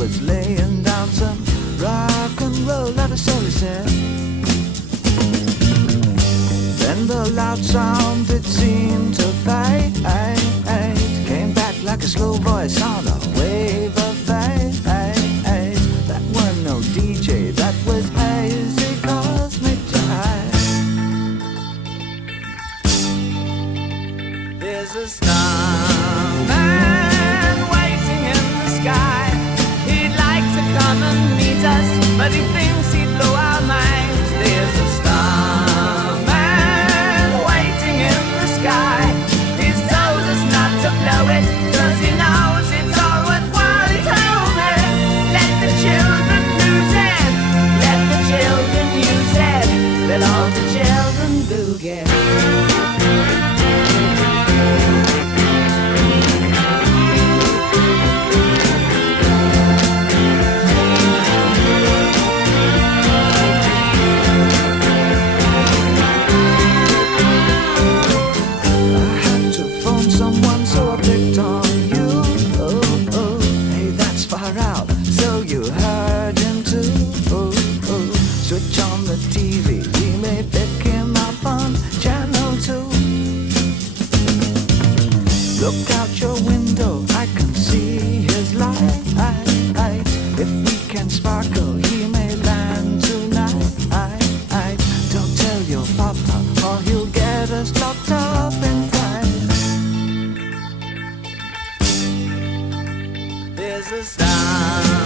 was laying down some rock and roll, that is all he said. Then the loud sound, it seemed to fade, came back like a slow voice on a wave of fate. That wasn't no DJ, that was hazy cosmic jive. There's a starman waiting in the sky. He'd like to come and meet us, but he thinks he'd blow our minds. There's a starman waiting in the sky. He's told us not to blow it, 'cause he knows it's all worthwhile. He told me, let the children lose it, let the children use it, let all the children boogie. Switch on the TV, we may pick him up on channel 2. Look out your window, I can see his light. If we can sparkle, he may land tonight. Don't tell your papa, or he'll get us locked up in fight. There's a star